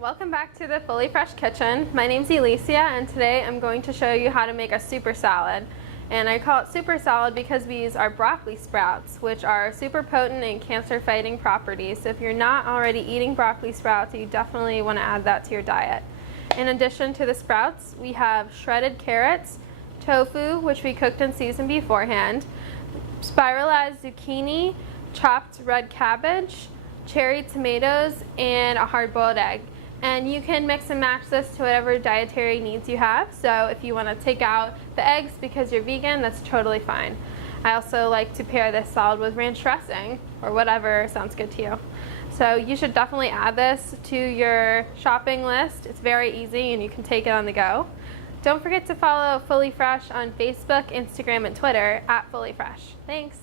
Welcome back to the Fully Fresh Kitchen. My name's Alicia and today I'm going to show you how to make a super salad. And I call it super salad because we use our broccoli sprouts, which are super potent in cancer-fighting properties. So if you're not already eating broccoli sprouts, you definitely want to add that to your diet. In addition to the sprouts, we have shredded carrots, tofu, which we cooked and seasoned beforehand, spiralized zucchini, chopped red cabbage, cherry tomatoes, and a hard-boiled egg. And you can mix and match this to whatever dietary needs you have. So if you want to take out the eggs because you're vegan, that's totally fine. I also like to pair this salad with ranch dressing or whatever sounds good to you. So you should definitely add this to your shopping list. It's very easy and you can take it on the go. Don't forget to follow Fully Fresh on Facebook, Instagram, and Twitter @FullyFresh. Thanks.